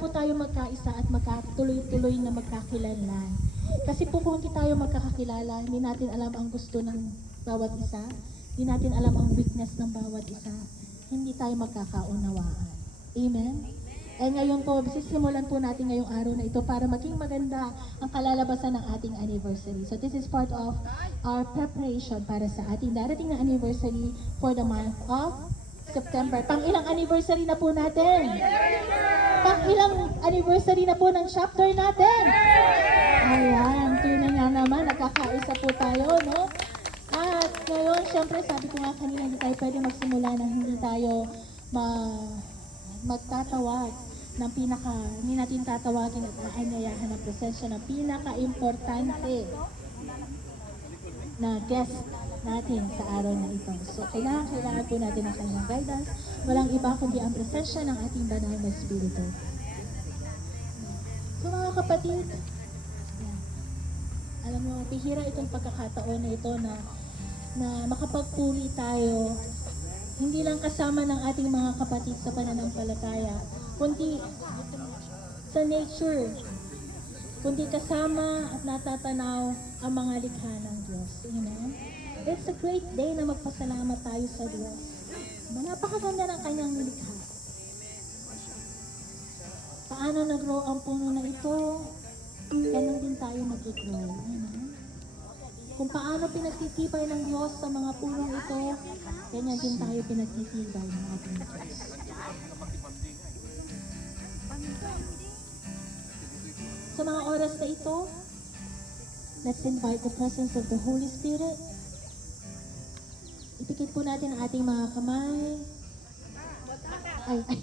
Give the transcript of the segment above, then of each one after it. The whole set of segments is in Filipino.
po tayo magkaisa at magkatuloy-tuloy na magkakilanlan. Kasi po kung hindi tayo magkakakilala, hindi natin alam ang gusto ng bawat isa, hindi natin alam ang weakness ng bawat isa, hindi tayo magkakaunawaan. Amen? And ngayon po, sisimulan po natin ngayong araw na ito para maging maganda ang kalalabasan ng ating anniversary. So this is part of our preparation para sa ating darating na anniversary for the month of September. Pang-ilang anniversary na po natin? Pang-ilang anniversary na po ng chapter natin? Ayan, tunay nga naman, nagkakaisa po tayo, no? At ngayon, syempre, sabi ko nga kanina, hindi tayo pwede magsimula na hindi tayo magtatawag ng hindi natin tatawagin at aanyayahan ng presensya ng pinaka-importante na guest natin sa araw na ito. So, kailangan po natin ang kanyang guidance. Walang iba kundi ang presensya ng ating banal na Espiritu. So, mga kapatid, alam mo, bihira itong pagkakataon na ito na makapagpuri tayo, hindi lang kasama ng ating mga kapatid sa pananampalataya, kundi sa nature, kundi kasama at natatanaw ang mga likha ng Diyos. Amen? It's a great day na magpasalamat tayo sa Diyos. Napakaganda ng kanyang likha. Paano nag-grow ang puno na ito? Ganun din tayo mag-grow. Amen? Kung paano pinagtitibay ng Diyos sa mga punong ito, ganyan din tayo pinagtitibay ng ating Diyos. Sa mga oras na ito, let's invite the presence of the Holy Spirit. Ipikit po natin ang ating mga kamay.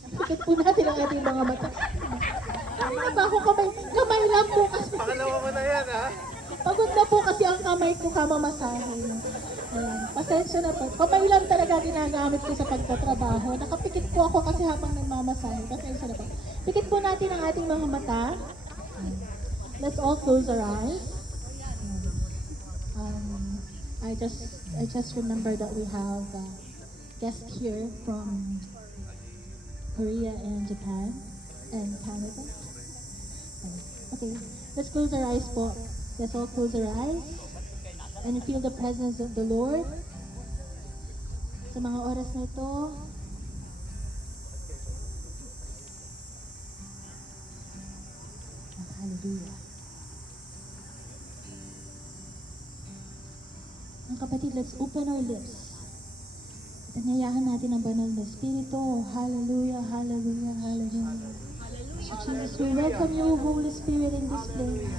Ipikit po natin ang ating mga mata. Ano ba ako kamay? Kamay lang po kasi. Pakalawa mo na yan, ha? Pagod na po kasi ang kamay ko kamamasahe. Ayan, pasensya na po. Kamay lang talaga ginagamit ko sa pagtatrabaho. Nakapikit po ako kasi habang nagmamasahe. Pasensya na po. Pikit po natin ang ating mga mata. Let's all close our eyes. I just remember that we have guests here from Korea and Japan and Canada. Okay, let's close our eyes po. Let's all close our eyes and feel the presence of the Lord. Sa mga oras na ito, hallelujah. Mga kapatid, let's open our lips. At anyayahan natin ang banal na Espiritu. Hallelujah, hallelujah, hallelujah. So Jesus, we welcome you, Holy Spirit, in this place.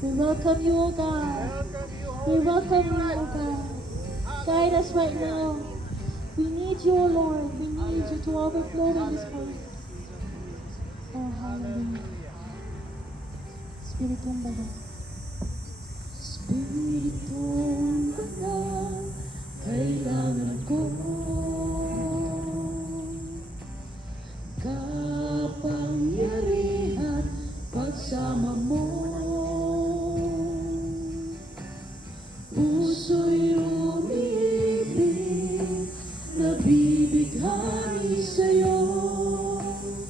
We welcome you, O God. We welcome you, O God. Guide us right now. We need you, O Lord. We need you to overflow in this place. Oh, hallelujah. Spiritong banal. Spiritong banal, kailangan ko kapangyarihan pagsama mo. Puso'y umiibig, nabibighani sa'yo.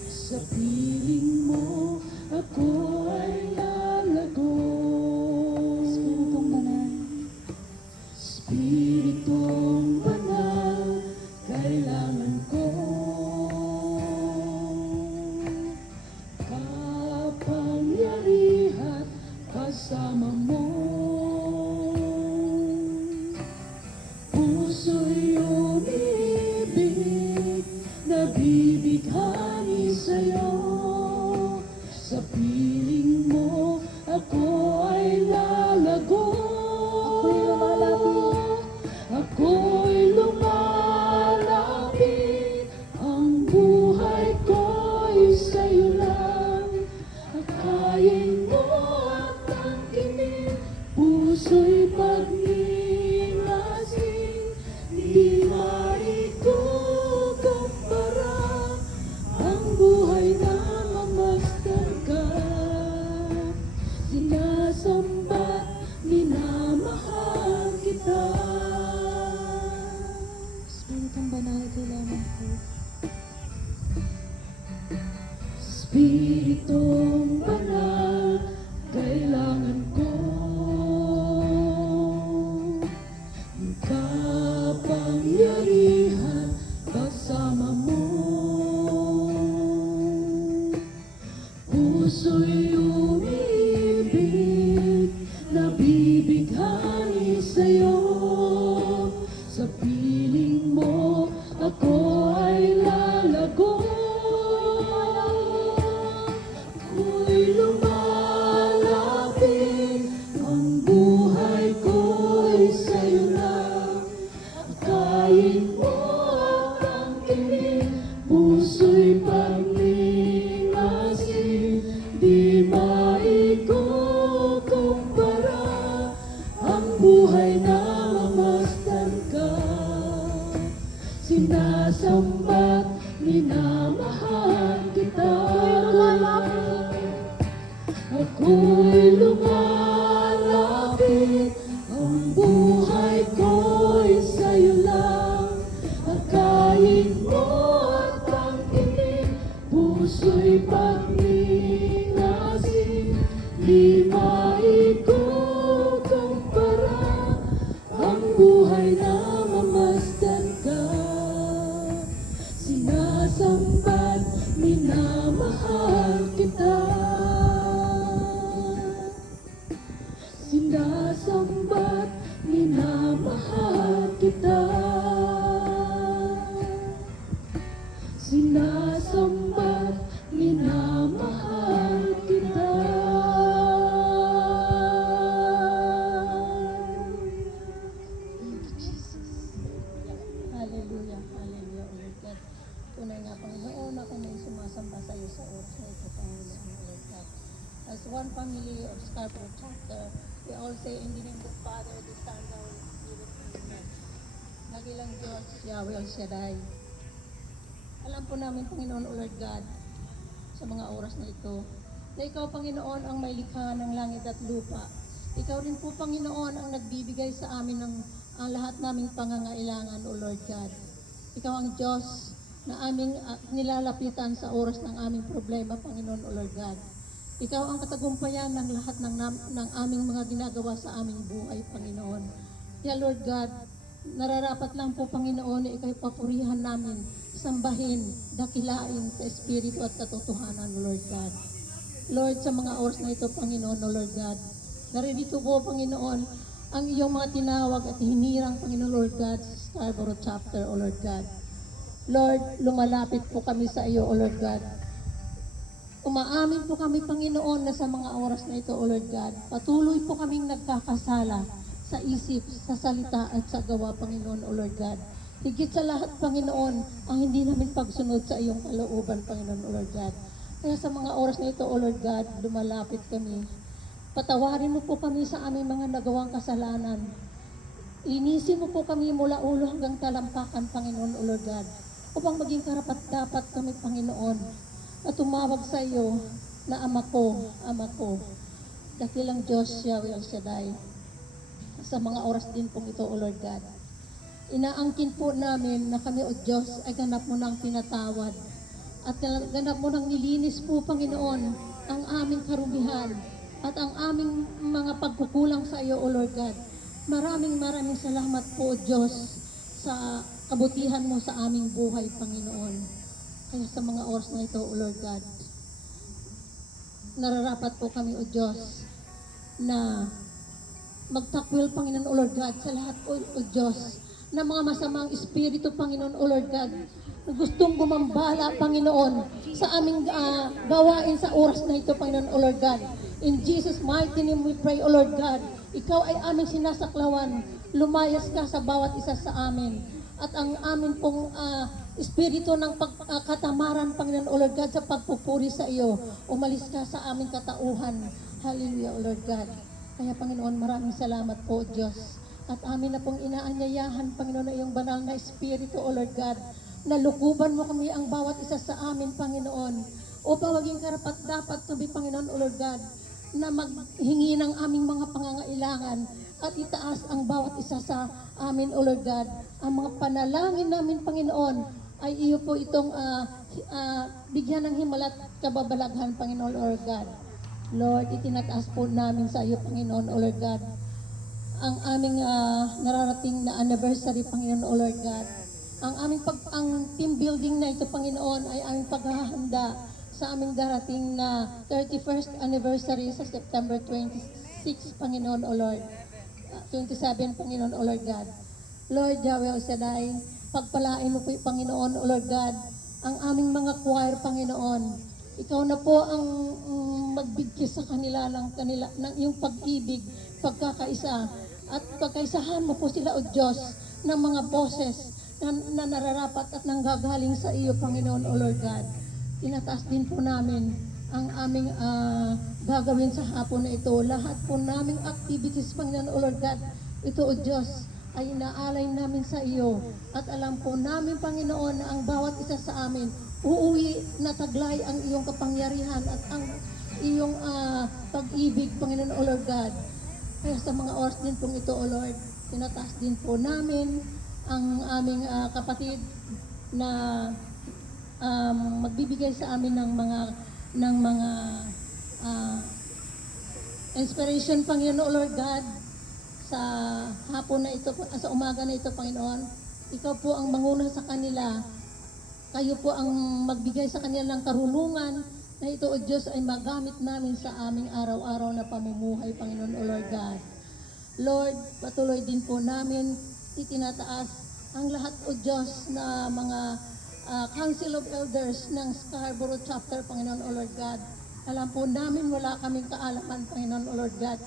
Sa piling mo, ako ay lalago. Spiritong banal. Spiritong banal, kailangan ko kapangyarihan kasama mo. Puso'y umiibig, nabibighani sa'yo. Sa piling mo, ako ay lalago. Ako'y lumalapit, ang buhay ko'y sa'yo lang. Akayin mo at tangkinin, puso'y pag-ingasin. Di maikukumpara ang buhay na Espiritong Banal, kailangan ko ang kapangyarihan kasama mo. Puso'y umiibig, nabibighani sa'yo. Sa piling mo, ako ay lalago. Ako'y lumalapit, ang buhay ko'y sa'yo lang. Akayin mo ang kinig, puso'y paglingasin. Di maikukumpara ang buhay na mamasdan ka. Sinasamba't minamahal kita. Ako'y lumalapit, ang buhay ko'y sa'yo lang. Akayin mo at pangkinig, puso'y pagningasin. Di maikukumpara ang buhay na mamasdan ka. Sinasamba't minamahal kita. Sinasamba't minamahal kita. Sinasamba't minamahal kita. Hallelujah, hallelujah, O Lord God. Tunay nga, Panginoon, ako may sumasamba sa iyo sa oras na ito, Panginoon, O Lord God. As one family of Scarborough Chapter, we all say in the name of the Father, the Son, and the Holy Spirit, Amen. Nagilang Diyos, Yahweh El Shaddai. Alam po namin, Panginoon, O Lord God, sa mga oras na ito, na Ikaw, Panginoon, ang may likha ng langit at lupa. Ikaw rin po, Panginoon, ang nagbibigay sa amin ng ang lahat naming pangangailangan, O Lord God. Ikaw ang Diyos na aming nilalapitan sa oras ng aming problema, Panginoon, O Lord God. Ikaw ang katagumpayan ng lahat ng aming mga ginagawa sa aming buhay, Panginoon. Kaya Lord God, nararapat lang po, Panginoon, na Ikaw'y papurihan namin, sambahin, dakilain sa Espiritu at katotohanan, O Lord God. Lord, sa mga oras na ito, Panginoon, O Lord God, naririto po, Panginoon, ang iyong mga tinawag at hinirang, Panginoon, Lord God, sa Scarborough Chapter, O Lord God. Lord, lumalapit po kami sa iyo, O Lord God. Umaamin po kami, Panginoon, na sa mga oras na ito, O Lord God, patuloy po kaming nagkakasala sa isip, sa salita at sa gawa, Panginoon, O Lord God. Higit sa lahat, Panginoon, ang hindi namin pagsunod sa iyong kalooban, Panginoon, O Lord God. Kaya sa mga oras na ito, O Lord God, lumalapit kami. Patawarin mo po kami sa aming mga nagawang kasalanan. Linisin mo po kami mula ulo hanggang talampakan, Panginoon, O Lord God, upang maging karapat-dapat kami, Panginoon, na tumawag sa iyo na Ama ko, dakilang Diyos, Yahweh El Shaddai. Sa mga oras din pong ito, O Lord God, inaangkin po namin na kami, O Diyos, ay ganap mo ng pinatawad at ganap mo ng nilinis po, Panginoon, ang aming karumihan at ang aming mga pagkukulang sa iyo, O Lord God. Maraming salamat po, O Diyos, sa kabutihan mo sa aming buhay, Panginoon. Kaya sa mga oras na ito, O Lord God, nararapat po kami, O Diyos, na magtakwil, Panginoon, O Lord God, sa lahat, O Diyos, na mga masamang espiritu, Panginoon, O Lord God, na gustong gumambala, Panginoon, sa aming gawain sa oras na ito, Panginoon, O Lord God. In Jesus' mighty name we pray, O Lord God. Ikaw ay aming sinasaklawan. Lumayas ka sa bawat isa sa amin. At ang amin pong espiritu ng katamaran, Panginoon, O Lord God, sa pagpupuri sa iyo. Umalis ka sa aming katauhan. Hallelujah, O Lord God. Kaya, Panginoon, maraming salamat po, Diyos. At amin na pong inaanyayahan, Panginoon, na iyong banal na espiritu, O Lord God, na lukuban mo kami ang bawat isa sa amin, Panginoon, upang maging karapat-dapat kami, Panginoon, O Lord God, na maghingi ng aming mga pangangailangan at itaas ang bawat isa sa amin, O Lord God. Ang mga panalangin namin, Panginoon, ay iyo po itong bigyan ng himala at kababalaghan, Panginoon Lord God. Lord, itinataas po namin sa iyo, Panginoon Lord God, ang aming nararating na anniversary, Panginoon Lord God. Ang team building na ito, Panginoon, ay aming paghahanda sa aming darating na 31st anniversary sa September 26, Panginoon o Lord. 27, Panginoon o Lord God. Lord Yahweh O Shaddai, pagpalain mo po, Panginoon o Lord God, ang aming mga choir, Panginoon. Ikaw na po ang magbigkis sa kanila ng iyong pag-ibig, pagkakaisa, at pagkaisahan mo po sila, O Diyos, ng mga boses na nararapat at nanggagaling sa iyo, Panginoon o Lord God. Tinataas din po namin ang aming gagawin sa hapon na ito. Lahat po naming activities, Panginoon o Lord God, ito, O Diyos, ay inaalay namin sa iyo. At alam po namin, Panginoon, na ang bawat isa sa amin, uuwi na taglay ang iyong kapangyarihan at ang iyong pag-ibig, Panginoon o Lord God. Kaya sa mga oras din pong ito, O Lord, tinataas din po namin ang aming kapatid na magbibigay sa amin ng mga inspiration, Panginoon o Lord God, sa hapon na ito, sa umaga na ito, Panginoon. Ikaw po ang manguna sa kanila. Kayo po ang magbigay sa kanila ng karunungan na ito, O Diyos, ay magamit namin sa aming araw-araw na pamumuhay, Panginoon o Lord God. Lord, patuloy din po namin itinataas ang lahat, O Diyos, na mga Council of Elders ng Scarborough Chapter, Panginoon o Lord God. Alam po namin wala kaming kaalaman, Panginoon o Lord God.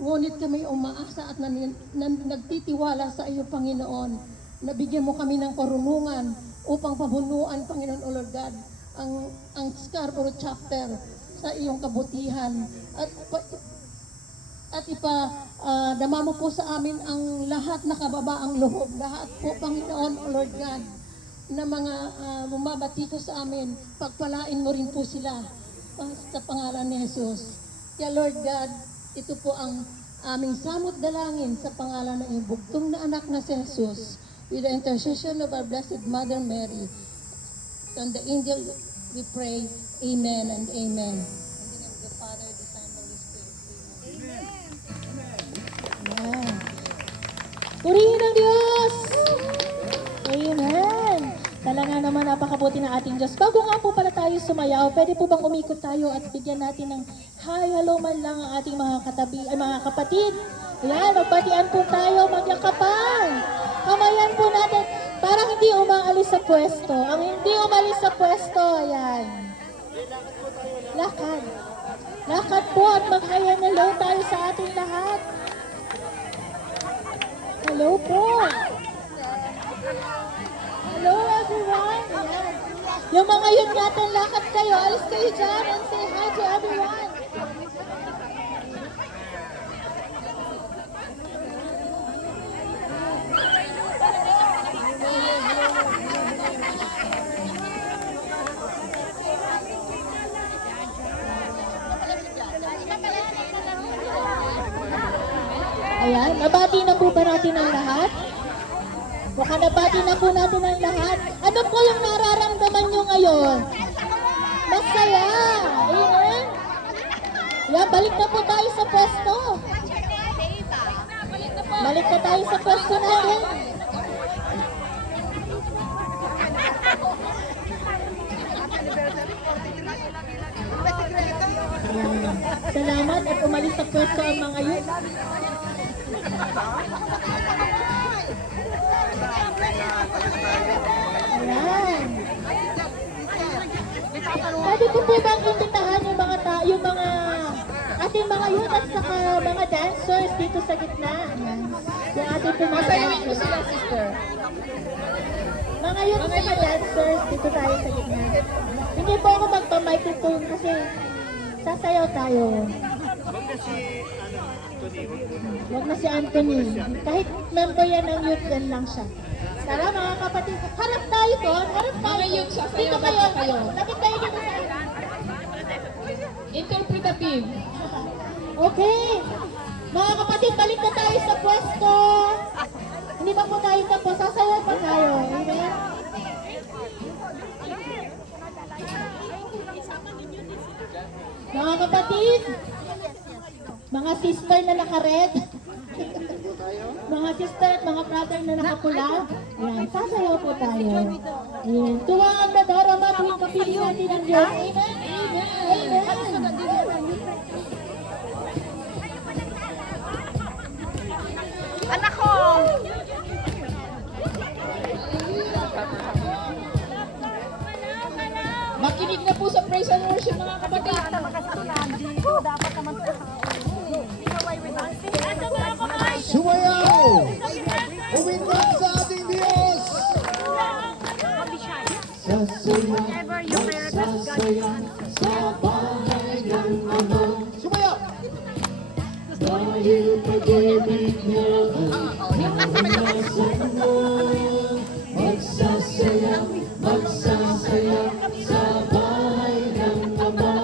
Ngunit kami umaasa at nagtitiwala sa iyo, Panginoon, na bigyan mo kami ng karunungan upang pabunuan, Panginoon o Lord God, ang Scarborough Chapter sa iyong kabutihan. At dama mo po sa amin ang lahat na kababaang loob, lahat po, Panginoon o Lord God, na mga bumabatiko sa amin, pagpalain mo rin po sila sa pangalan ni Jesus. Kaya Lord God, ito po ang aming samot dalangin sa pangalan ng iyong bugtong na anak na si Jesus, with the intercession of our Blessed Mother Mary. And the angel we pray, Amen and Amen. In the name of the Father, the Son, and the Holy Spirit. Amen. Ayan. Purihin ang Diyos! Amen! Talaga naman napakabuti ng ating Diyos. Bago nga po pala tayo sumayaw, pwede po bang umikot tayo at bigyan natin ng hi, hello man lang ang ating mga katabi, ay mga kapatid. Ayan, magbatian po tayo, magyakapan. Kamayan po natin para hindi umaalis sa pwesto. Ang hindi umalis sa pwesto, ayan. Lakad. Lakad po at mag-hi and hello tayo sa ating lahat. Hello po. Hello everyone. Ayan. Yung mga yun natin, lakad kayo. Alis kayo dyan and say hi to everyone. Ayan, nabati na po ba natin ang lahat? Baka nabati na po natin ang lahat. Ano po yung nararamdaman nyo ngayon? Masaya! Ayan. Yan, balik na po tayo sa pwesto. Balik na tayo sa pwesto natin. Ayan. Salamat at umalis sa pwesto ang mga yun. Ayan. Pwede ko po bang imbitahan yung mga ating mga youth at saka mga dancers dito sa gitna? Ayan. Yung ating po mga dancers. Mga youth at saka dancers, dito tayo sa gitna. Hindi po ako magpa-microphone kasi sasayaw tayo. Huwag na si Anthony. Kahit member yan ng youth, yan lang siya. Tara mga kapatid, harap tayo doon. Harap tayo. Mga youth, sasayaw Dito na kayo. ba kayo? Lapit tayo dito sa Interpretative. Okay. Mga kapatid, balik na tayo sa pwesto. Hindi pa po tayo tapos. Sasayaw pa tayo. Amen? Mga kapatid, mga sister na naka-red, mga sister at mga brother na nakapula, ayan, sasayaw po tayo. Ayan, tuwa ang nadarama tuwing kapiling natin ang Diyos. Amen, amen, amen. Anak ko! Makinig na po sa praise and worship mga kapatid. Dito, dapat naman Sumayaw! Umindang sa ating Diyos! Sasaya, sasaya sa bahay ng Ama. Sumayaw! Dahil pag-ibig niya ay naranasan mo. Magsasaya, magsasaya sa bahay ng Ama.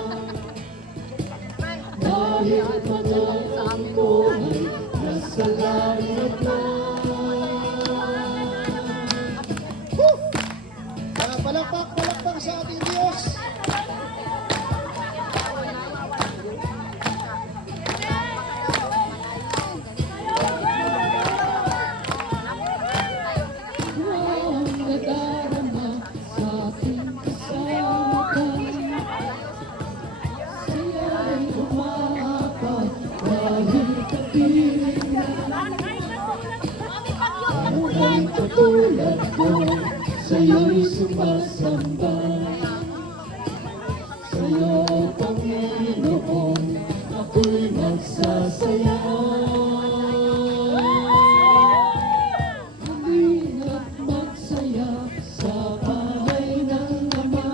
Dahil pag-ibig ko ay nasa langit na. Palakpak, palakpak sa ating Diyos. Ang nadarama sa ating kasama ka. Siya'y umaapat dahil kapiling na. Ang katulad ko, sa'yo'y sumasamba. Sa'yo, Panginoon, ako'y magsasaya. Halin at magsaya sa bahay ng Ama.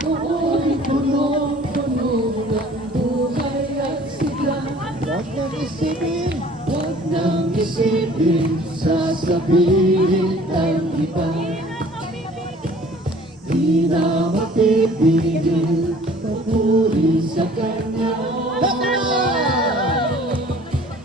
Doon punong-puno ng buhay at sigla. Huwag nang isipin, huwag nang isipin, sasabihin ng iba. Di na mapipigil, papuri sa Kanya.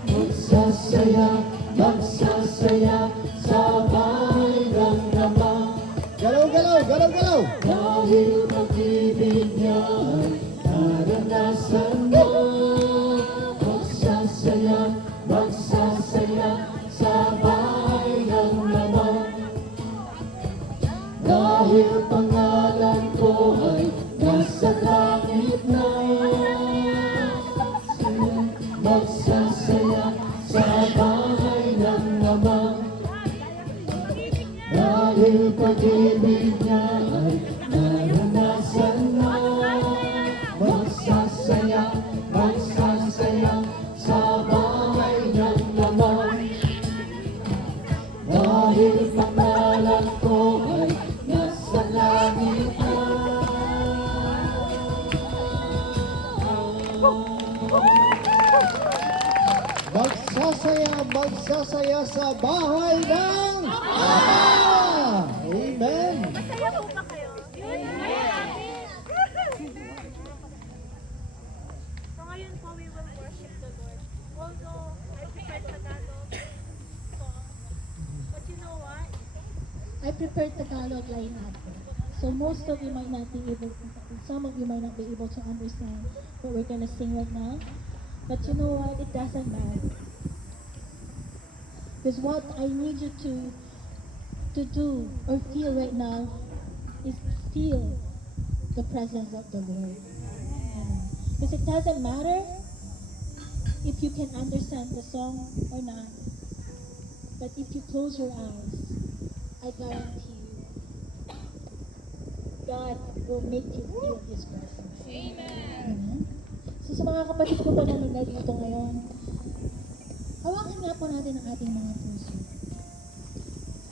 Magsasaya, magsasaya sa bahay ng Ama. Galaw, galaw, galaw, galaw! Dahil pag-ibig niya ay naranasan mo. Magsasaya, magsasaya sa bahay ng Ama. Dahil pangalan ko ay nasa langit na. Magsasaya sa bahay ng Ama. Dahil pag-ibig niya ay naranasan na. Magsasaya, magsasaya sa bahay ng Ama. Dahil pangalan ko ay nasa langit na. Magsasaya, magsasaya sa bahay ng Ama! Amen! Masaya po ba kayo? So ngayon po, we will worship the Lord. Although, I prefer Tagalog song. But you know what? I prefer Tagalog lineup. So most of you might not be able, some of you might not be able to understand what we're gonna sing right now. But you know what? It doesn't matter. Because what I need you to do or feel right now is feel the presence of the Lord. Because it doesn't matter if you can understand the song or not. But if you close your eyes, I guarantee you, God will make you feel His presence. Amen. So sa mga kapatid ko pa na dito ngayon, hawakan nga po natin ang ating mga puso.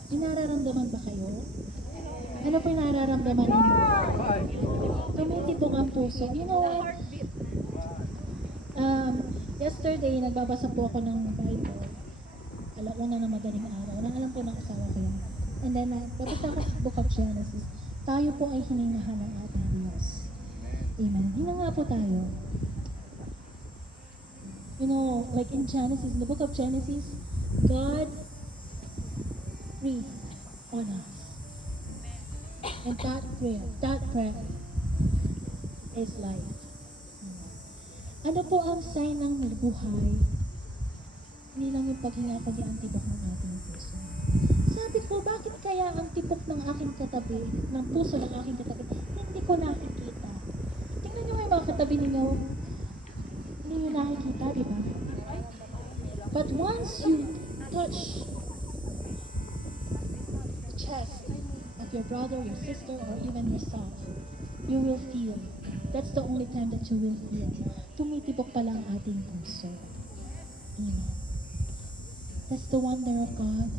May nararamdaman ba kayo? Ano po yung nararamdaman ninyo? Tumitibok ang puso. You know what? Yesterday, nagbabasa po ako ng Bible. Alauna na madaling araw. Alam po ng asawa ko yan. And then, babasa ako sa Book of Genesis. Tayo po ay hiningahan ng ating Diyos. Amen. Hinanga po tayo. You know, like in Genesis, in the book of Genesis, God breathed on us. And that breath is life. Ano po ang sign ng buhay? Hindi lang yung paghinga kundi ang tibok ng ating puso. Sabi ko, bakit kaya ang tibok ng aking katabi, ng puso ng aking katabi, hindi ko nakikita? Tingnan niyo yung mga katabi ninyo. Hindi niyo nakikita, di ba? But once you touch the chest of your brother, your sister, or even yourself, you will feel. That's the only time that you will feel. Tumitibok pala ang ating puso. Amen. That's the wonder of God.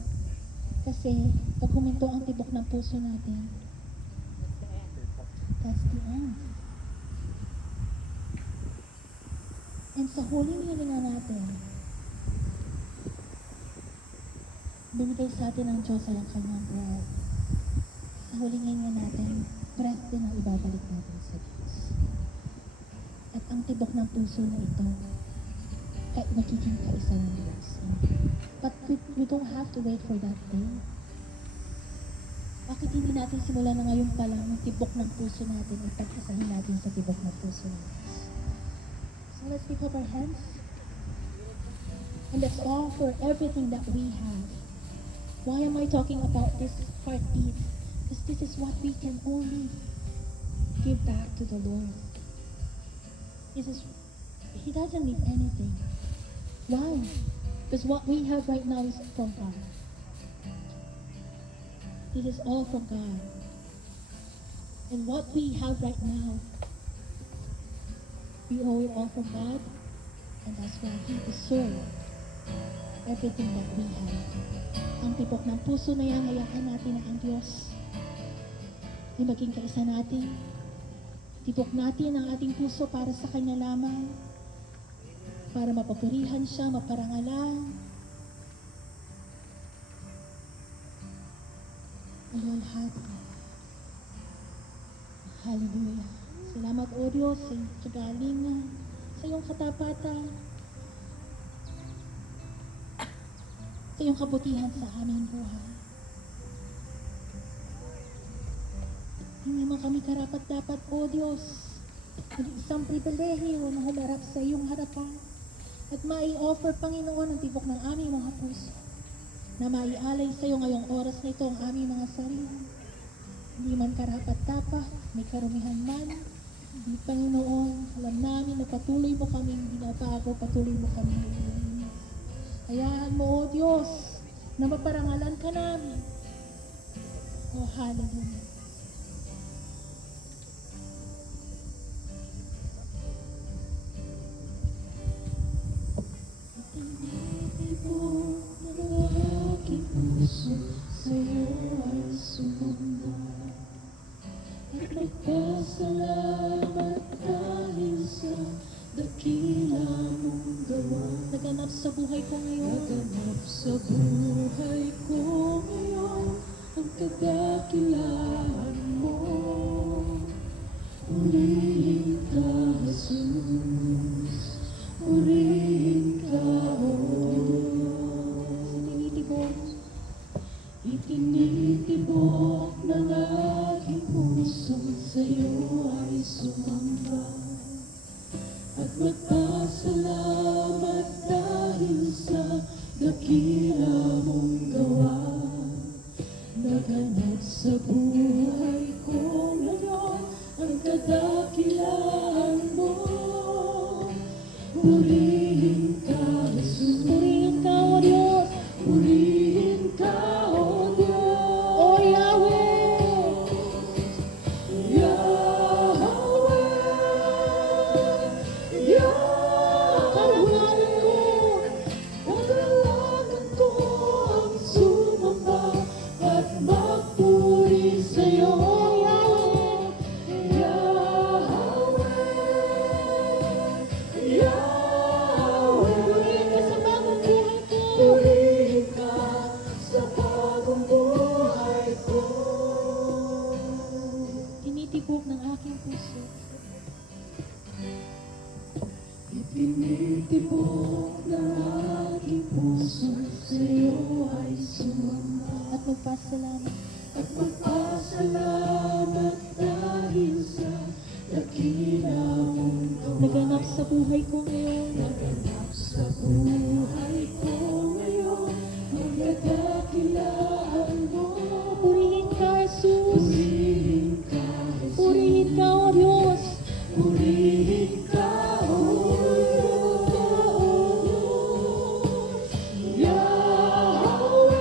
Kasi pag huminto ang tibok ng puso natin, that's the end. And sa huling hininga natin, binigay sa atin ng Diyos ay ang kanyang breath. Sa huling hininga natin, breath din ang ibabalik natin sa Diyos. At ang tibok ng puso na ito, kahit magiging kaisa ng Diyos. But we don't have to wait for that day. Bakit hindi natin simulan na ngayon pa lang yung tibok ng puso natin at pag-isahin natin sa tibok ng puso ng Diyos? So let's lift up our hands. And let's offer everything that we have. Why am I talking about this heartbeat? Because this is what we can only give back to the Lord. He doesn't need anything. Why? Because what we have right now is from God. This is all from God. And what we have right now, we owe it all from God. And that's why He deserves everything that we have. Ang tibok ng puso na yan, hayaan natin na ang Diyos ay maging kaisa natin. Tibok natin ang ating puso para sa Kanya lamang, para mapapurihan siya, maparangalan. Ayolhati. Hallelujah. Salamat o Diyos sa iyong kagalingan, sa iyong katapatan, sa iyong kabutihan sa aming buhay. Hindi man kami karapat-dapat o Diyos, kundi isang pribilehiyo na humarap sa iyong harapan at mai-offer, Panginoon, ang tibok ng aming mga puso na maialay sa iyo ngayong oras na ito ang aming mga sarili. Hindi man karapat-dapat, may karumihan man, hindi, Panginoon, alam namin na patuloy mo kaming binabago, patuloy mo kaming nililinis. Hayaan mo, O Diyos, na maparangalan ka namin. O hallelujah. Sa'yo ay sumamba at nagpasalamat dahil sa dakila mong gawa. Naganap sa buhay ko ngayon. Naganap sa buhay ko ngayon ang kadakilaan mo. Purihin ka, Jesus. Purihin ka, O Diyos. Tinitibok. Itinitibok ng aking puso, sa'yo ay sumamba at magpasalamat dahil sa dakila mong gawa. Naganap sa buhay ko ngayon ang kadakilaan mo. Purihin ka, Jesus. Purihin ka, O Diyos. Purihin ka, O Diyos. O Yahweh. Yahweh, Yahweh, pangalanan ko ang sumamba at magpuri sa'yo. Yahweh, Yahweh, Purihin ka sa bagong buhay ko. purihin ka sa bagong buhay ko. Tinitibok ng aking puso. Itinitibok ng aking puso, sa'yo ay sumamba At magpasalamat. at magpasalamat naganap sa buhay ko ngayon. Sa buhay ko ngayon, magkakakilaan mo. Purihin ka, Jesus. Purihin ka, Jesus. Purihin ka, O Diyos. Purihin ka, O Diyos. Yahweh,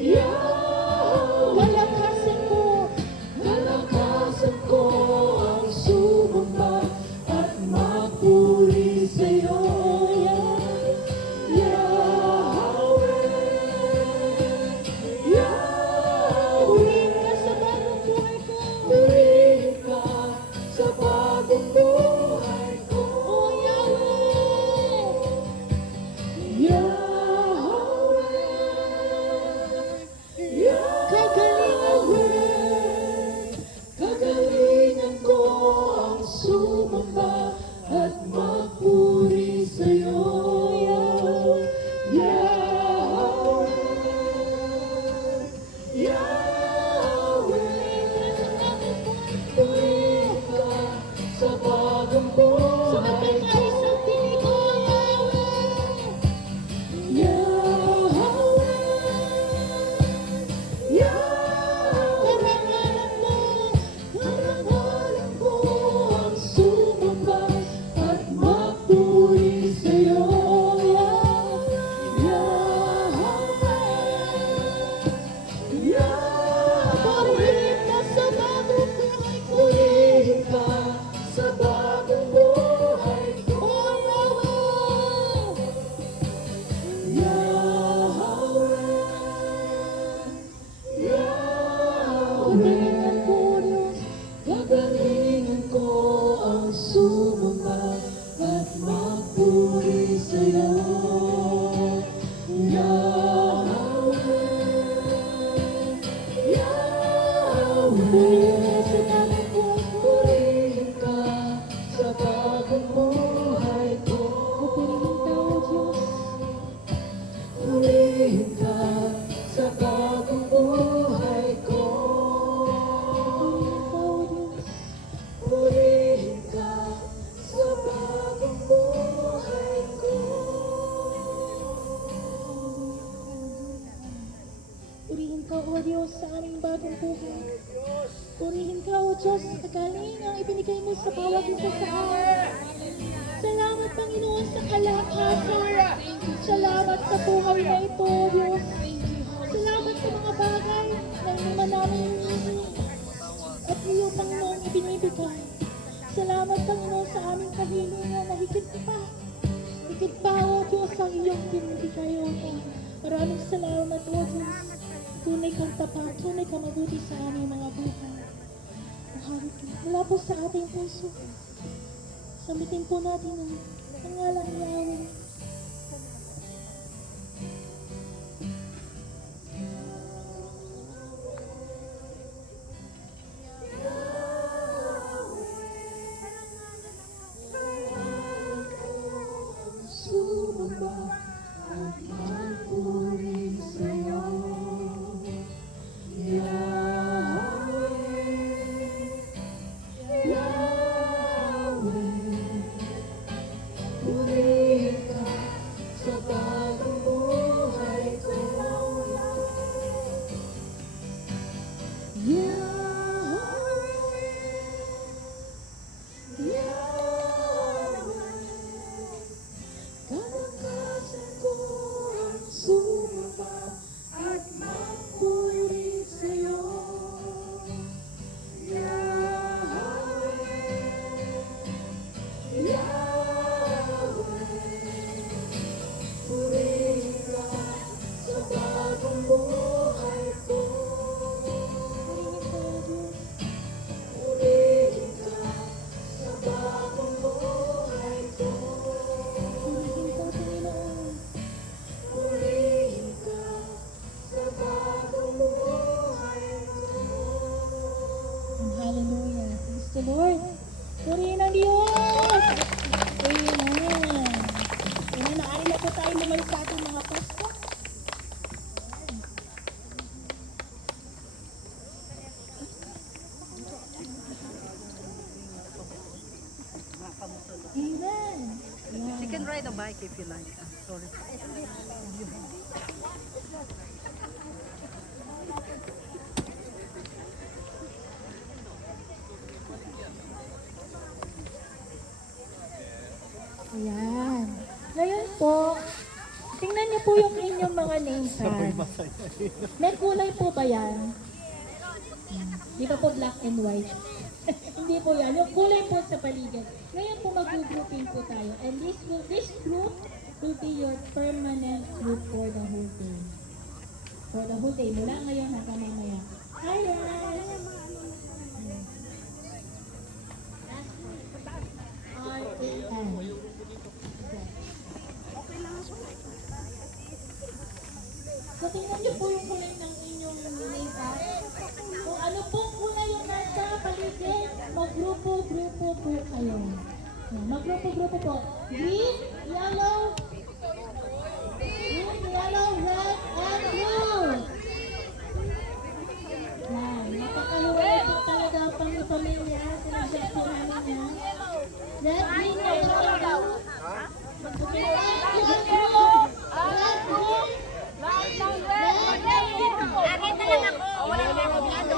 Yahweh. Kalakasan ko. Kalakasan ko ang sumamba at mapuri sa'yo. Yahweh, Yahweh. Purihin ka sa bagong buhay ko. Purihin ka sa bagong buhay ko. O Yahweh. Yahweh, Yahweh. Kagalingan ko ang sumamba at mapuri sa'yo. Yahweh, Yahweh. Purihin ka sa bagong Sa buhay ating ko. isang tinig, O Yahweh. Yahweh, Yahweh. Karangalan mo. Karangalan ko ang sumamba at mapuri sa'yo. Yahweh, Yahweh. Purihin ka sa bagong buhay ko. Purihin ka sa bagong buhay ko. O Yahweh. Yahweh, Yahweh. Purihin ko, O Diyos. Gagalingan ko ang sumamba at mapuri sa'yo. Yahweh, Yahweh. Purihin ka sa bagong buhay ko. Purihin ka, O Diyos. Purihin ka sa bagong buhay ko. Purihin ka, O Diyos. Purihin ka sa bagong buhay ko. Purihin ka, O Diyos, sa aming bagong buhay. Purihin ka, O Diyos, sa galing ang ibinigay mo sa bawat isa sa amin. Salamat, Panginoon, sa kalakasan. Salamat sa buhay na ito, O Diyos. Salamat sa mga bagay na hindi man namin hinihingi at iyo, Panginoon, ibinibigay. Salamat, Panginoon, sa aming kahilingan na higit pa, O Diyos, ang iyong binibigay, O Lord. Maraming salamat, O Diyos. Tunay kang tapat, tunay kang mabuti sa aming mga buhay. Mahalit ka. Mula po sa ating puso, sambitin po natin ang ngalan ni Yahweh. Sumamba at mapuri sa'yo. Yahweh, Yahweh. Purihin ka sa bagong buhay ko. Yahweh, Yahweh. Kalakasan ko ang sumamba at mapuri sa'yo. Yahweh, Yahweh. Purihin ka sa bagong buhay ko. Purihin ka, O Diyos. Purihin ka sa bagong buhay ko. Purihin ka, Panginoon. Purihin ka sa bagong buhay ko. And hallelujah. Praise the Lord. Purihin ang Diyos. Amen. Amen. Naari na po tayo lumayo sa ating mga pasto. can ride a bike if you like. Sorry. Ayan. Ngayon po, tingnan niyo po yung inyong mga name tag. May kulay po ba yan? Di ba po black and white? Hindi po yan. Yung kulay po sa paligid. Ngayon po mag-grouping po tayo. And this group will be your permanent group for the whole day. For the whole day. Mula ngayon hanggang mamaya. Hi, guys! R-A-N. So, tingnan niyo po yung kulay ng inyong name tag. Kung ano pong kulay yung nasa paligid, mag-grupo-grupo po kayo. Yan, mag-grupo-grupo po. Green, yellow, red, and blue. Yan, napakaluwag po talaga ang pamilya. Sinasya po namin yan. Red, green, yellow, blue. Okay, red, blue, red, green. Nakita lang ako. Wala na ako dito.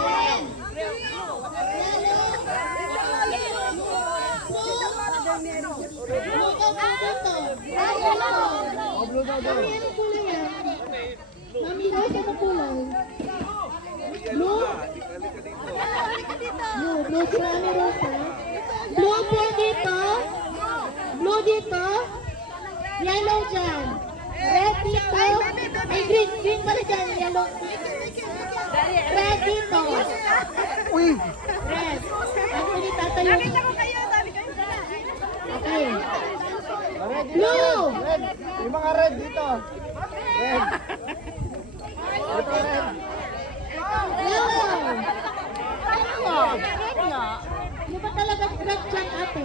Blue dito. Yellow dyan. Red dito. Ay, green pala dyan. Yellow. Red dito. Uy! Red. Ako ulit tatayo. Okay. Blue. Red! Yung mga red dito. Red! Ito red! Yellow. Di ba talaga red dyan ate?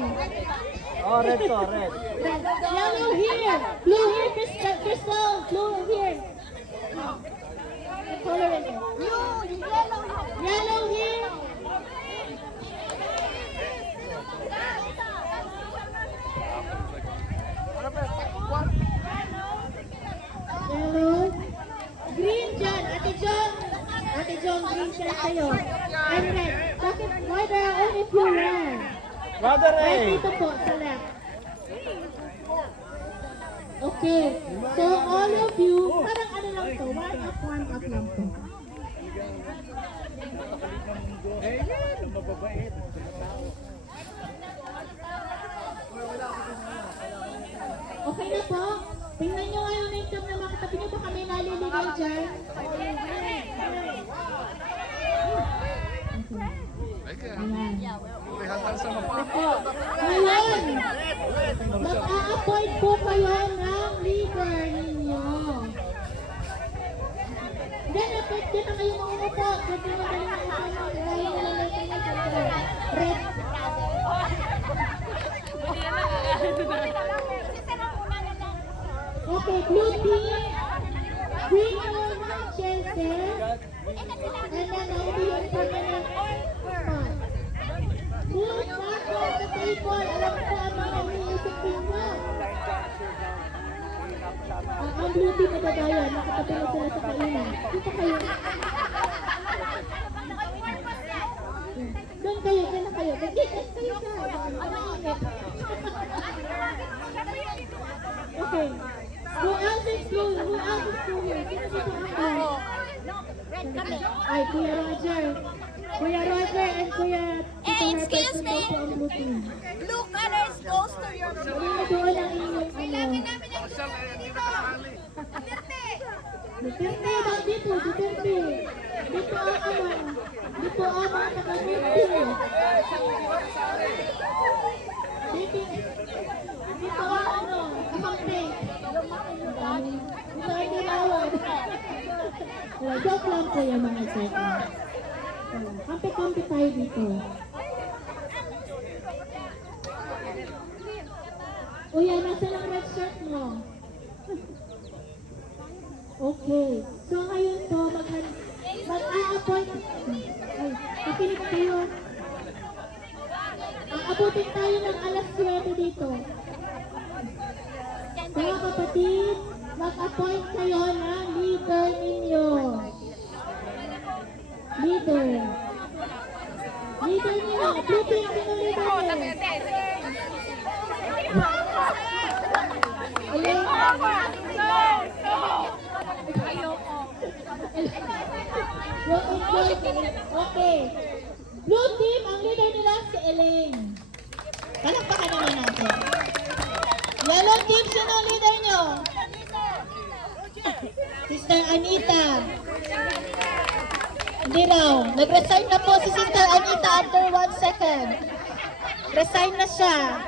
Oh, red to, red. Red. Yellow here. Blue here, Crystal. Blue here. What color is it? Yellow here. Yellow. Green dyan. Ate John, green siya sa'yo. And red. Bakit? Why there are only few red? Brother Right Ray! dito po, sa left. Okay. So, all of you, parang ano lang to, warm up lang to. Okay na po? Tingnan nyo nga yung name tag na mga katabi nyo, baka may naliligaw dyan. Ayan. Ako. Ngayon, mag-a-appoint po kayo ng leader ninyo. Then, appoint din na kayo mangupo. Pwede mo galing ang red. Okay, blue team. Bring your chances. And then I'll be your permanent spot. Blue marker at the table. Alam ko ang mga iniisip ninyo. Ang blue team na dadayo, nakatabi na sila sa kainan. Dito kayo. Doon kayo, dyan na kayo. Mag-get kayo sa. Mainit. Okay. Who else is blue? Who else is blue here? Sino dito ako? Ay, Kuya Roger. Kuya Roger and Kuya Tito excuse Herbert, me. po ang blue team. Blue colors goes to your Kanina doon ang inyong ano. Duterte daw dito, Duterte. Dito ang ano. Dito ang mga taga-Duterte. Dito ang ano. Kamangpe. Dito ang ginawan. Joke lang po yung mga joke. Kampe-kampe tayo dito. O yan, nasa lang red shirt mo. Okay. So ngayon po, mag-a-appoint. Ay, pakinig kayo. Aabutin tayo ng alas 9 dito. Mga kapatid, mag-appoint kayo ng leader ninyo. Leader. Leader niyo. Blue team, sino leader niyo? Ayun. Okay. Blue team, ang leader nila si Elaine. Palakpakan naman natin. Yellow team, sino ang leader nyo? Sister Anita. Hindi raw. Nag-resign na po si Sister Anita after 1 second. Resign na siya.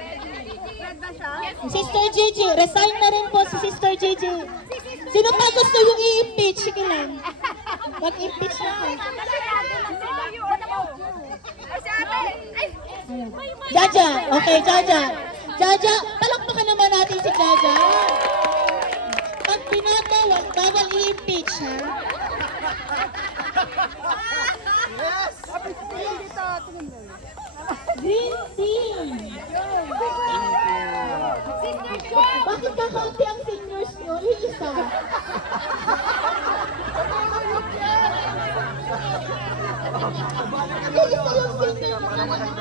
Sister Gigi, resign na rin po si Sister Gigi. Sino pa gusto yung i-impeach? Sige lang. Mag-impeach na kayo. Jaja, okay, Jaja. Jaja, palakpakan naman natin si Jaja. Pag binato, bawal i-impeach, ha? Green team. Bakit kakaunti ang seniors nyo? Iisa. Iisa yung senior.